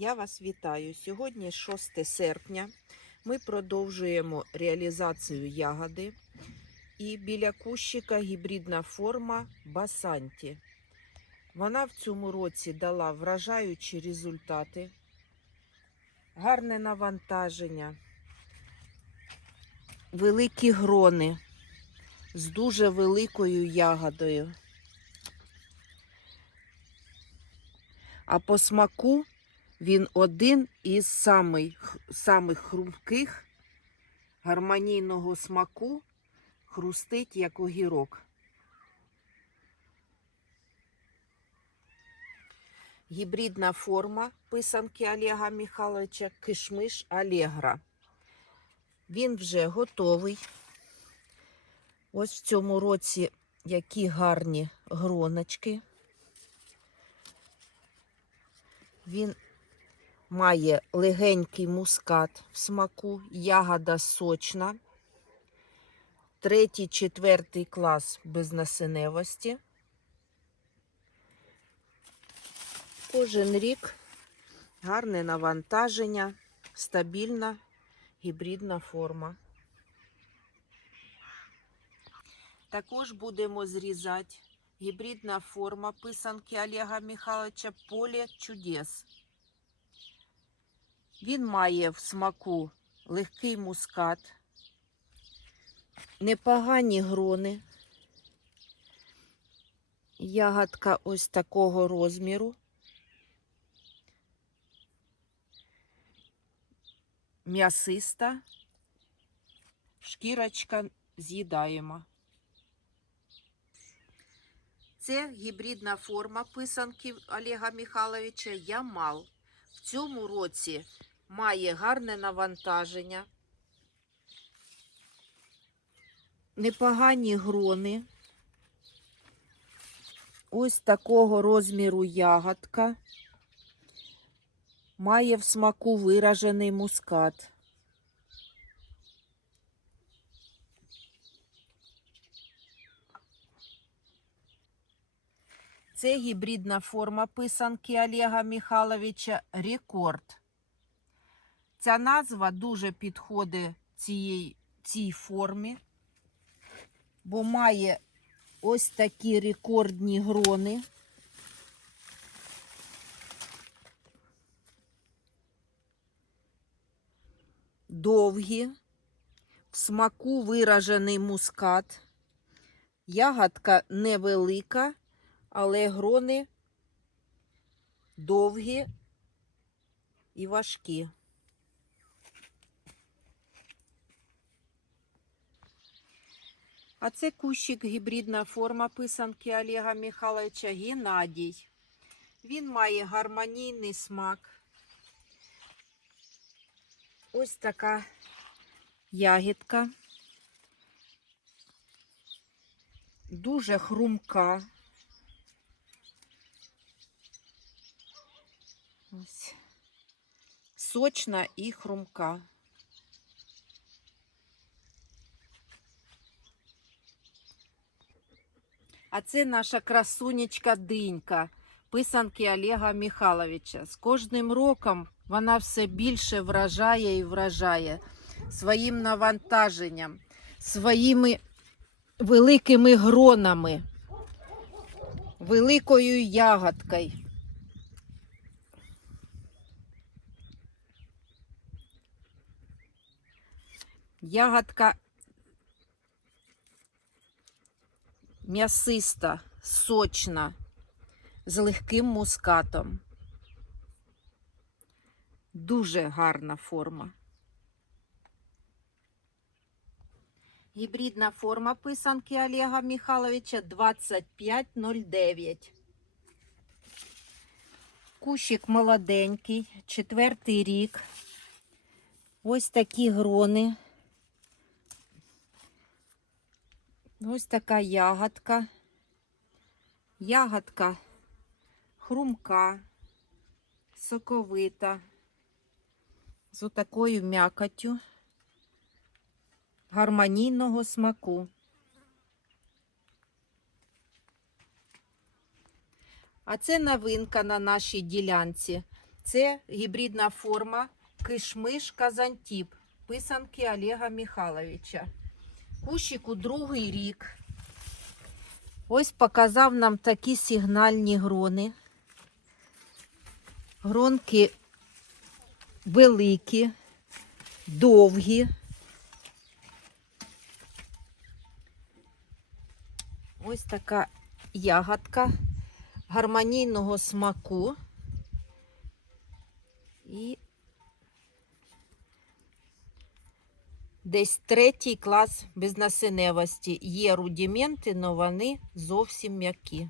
Я вас вітаю. Сьогодні 6 серпня. Ми продовжуємо реалізацію ягоди. І біля кущика гібридна форма Басанті. Вона в цьому році дала вражаючі результати, гарне навантаження, великі грони з дуже великою ягодою. А по смаку він один із самих, самих хрумких гармонійного смаку хрустить як огірок. Гібридна форма писанки Олега Михайловича Кишмиш Алегра. Він вже готовий. Ось в цьому році які гарні гроночки. Він має легенький мускат в смаку, ягода сочна, третій, четвертий клас безнасеневості. Кожен рік гарне навантаження, стабільна гібридна форма. Також будемо зрізати гібридна форма писанки Олега Михайловича Поле чудес. Він має в смаку легкий мускат, непогані грони. Ягодка ось такого розміру. М'ясиста, шкірочка з'їдаєма. Це гібридна форма писанки Олега Михайловича Ямал. В цьому році має гарне навантаження, непогані грони. Ось такого розміру ягодка. Має в смаку виражений мускат. Це гібридна форма писанки Олега Михайловича Рекорд. Ця назва дуже підходить цій, цій формі, бо має ось такі рекордні грони. Довгі, в смаку виражений мускат. Ягодка невелика, але грони довгі і важкі. А це кущик гібридна форма писанки Олега Михайловича Геннадій. Він має гармонійний смак. Ось така ягідка. Дуже хрумка. Сочна і хрумка. А це наша красунечка динька, писанки Олега Михайловича. З кожним роком вона все більше вражає і вражає своїм навантаженням, своїми великими гронами, великою ягодкою. Ягодка м'ясиста, сочна, з легким мускатом. Дуже гарна форма. Гібридна форма писанки Олега Михайловича 2509. Кущик молоденький, четвертий рік. Ось такі грони. Ось така ягодка. Ягодка хрумка, соковита, з отакою м'якотю, гармонійного смаку. А це новинка на нашій ділянці. Це гібридна форма кишмиш Казантіп, писанки Олега Михайловича. Кущику другий рік. Ось показав нам такі сигнальні грони. Гронки великі, довгі. Ось така ягодка гармонійного смаку. Десь третій клас безнасиневості. Є рудименти, але вони зовсім м'які.